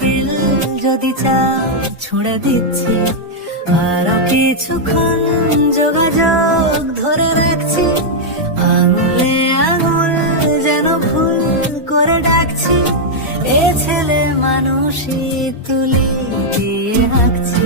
April যদি চাও ছুঁড়ে দিচ্ছি, আরো কিছুক্ষণ যোগাযোগ ধরে রাখছি, আঙুলে আঙুল যেন ভুল করে ডাকছি, এ ছেলে মানুষই তুলি দিয়ে হাঁকছি।